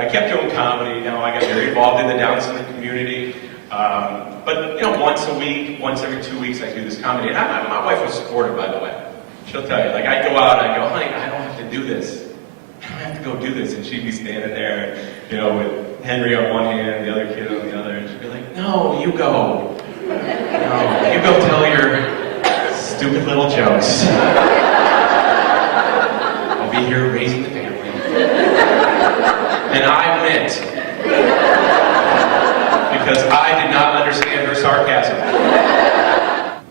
But I kept doing comedy. I got very involved in the Down syndrome community. But once a week, once every 2 weeks, I do this comedy. And my wife was supportive, by the way. She'll tell you, like, I'd go out and I'd go, honey, I don't have to do this. I don't have to go do this. And she'd be standing there, with Henry on one hand, the other kid on the other, and she'd be like, no, you go. No, you go tell your stupid little jokes. I'll be here raising the family. And I went. Because I did not understand her sarcasm.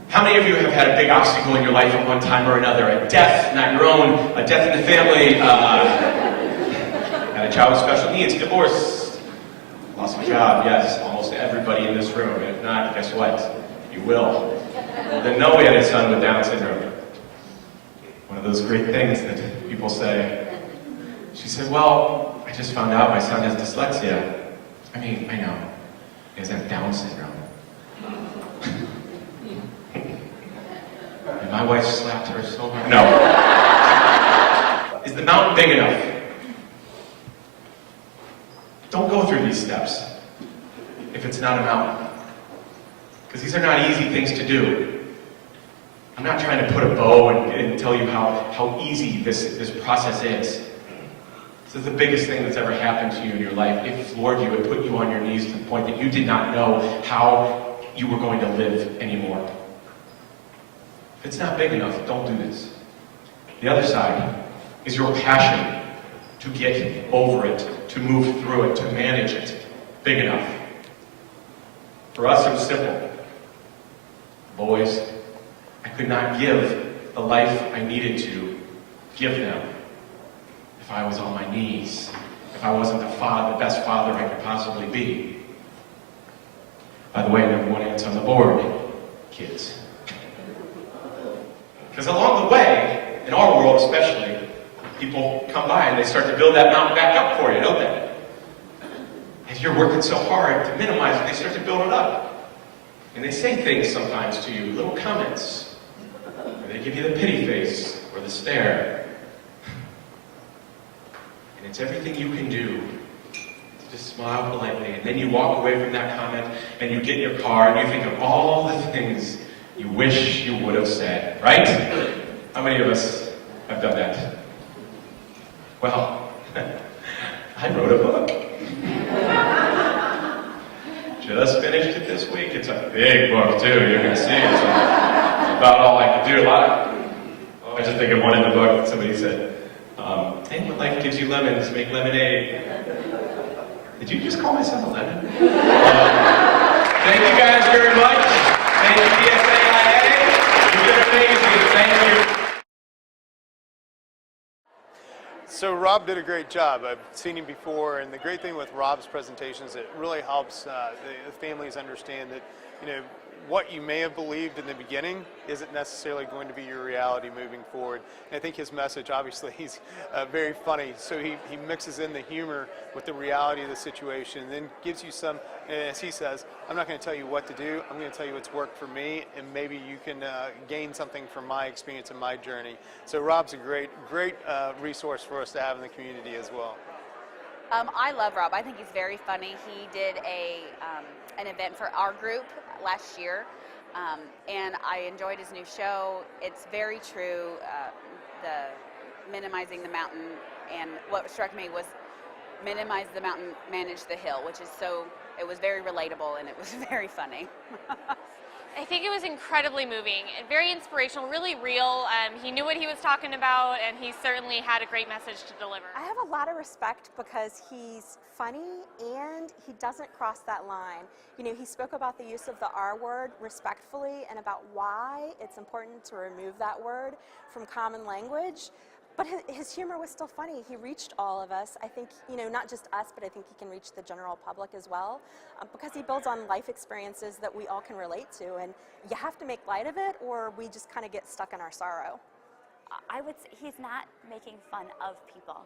How many of you have had a big obstacle in your life at one time or another? A death, not your own, a death in the family, had a child with special needs, divorce, lost my job, yes, almost everybody in this room. If not, guess what? You will. Then know we had a son with Down syndrome. One of those great things that people say. She said, well, I just found out my son has dyslexia. I know. He doesn't have Down syndrome. And my wife slapped her so hard. No. Is the mountain big enough? Don't go through these steps if it's not a mountain. Because these are not easy things to do. I'm not trying to put a bow and tell you how easy this process is. This is the biggest thing that's ever happened to you in your life. It floored you. It put you on your knees to the point that you did not know how you were going to live anymore. If it's not big enough, don't do this. The other side is your passion to get over it, to move through it, to manage it big enough. For us, it was simple. Boys, I could not give the life I needed to give them if I was on my knees, if I wasn't the best father I could possibly be. By the way, number one answer on the board, kids. Because along the way, in our world especially, people come by and they start to build that mountain back up for you, don't they? As you're working so hard to minimize it, they start to build it up. And they say things sometimes to you, little comments. Or they give you the pity face or the stare. And it's everything you can do to just smile politely. And then you walk away from that comment and you get in your car and you think of all the things you wish you would have said, right? How many of us have done that? Well, I wrote a book. Just finished it this week. It's a big book, too. You're going to see it's about all I can do. I just think of one in the book that somebody said, hey, when life gives you lemons, make lemonade. Did you just call myself a lemon? Thank you guys very much. Thank you, DSAIA. You've been amazing. Thank you. So Rob did a great job. I've seen him before, and the great thing with Rob's presentations, it really helps the families understand that, what you may have believed in the beginning isn't necessarily going to be your reality moving forward. And I think his message, obviously, he's very funny, so he mixes in the humor with the reality of the situation, and then gives you some, as he says, I'm not going to tell you what to do, I'm going to tell you what's worked for me, and maybe you can gain something from my experience and my journey. So Rob's a great resource for us to have in the community as well. I love Rob. I think he's very funny. He did an event for our group last year, and I enjoyed his new show. It's very true, the minimizing the mountain, and what struck me was minimize the mountain, manage the hill, which is it was very relatable and it was very funny. I think it was incredibly moving and very inspirational, really real. He knew what he was talking about, and he certainly had a great message to deliver. I have a lot of respect because he's funny and he doesn't cross that line. He spoke about the use of the R word respectfully and about why it's important to remove that word from common language. But his humor was still funny. He reached all of us. I think, not just us, but I think he can reach the general public as well, because he builds on life experiences that we all can relate to. And you have to make light of it, or we just kind of get stuck in our sorrow. I would say he's not making fun of people.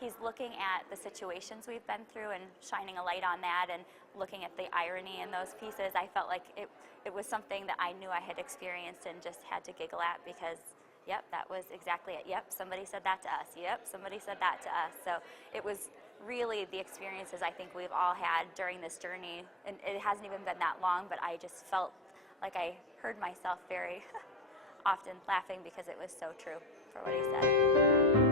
He's looking at the situations we've been through and shining a light on that and looking at the irony in those pieces. I felt like it was something that I knew I had experienced and just had to giggle at because, yep, that was exactly it. Yep, somebody said that to us. Yep, somebody said that to us. So it was really the experiences I think we've all had during this journey, and it hasn't even been that long, but I just felt like I heard myself very often laughing because it was so true for what he said.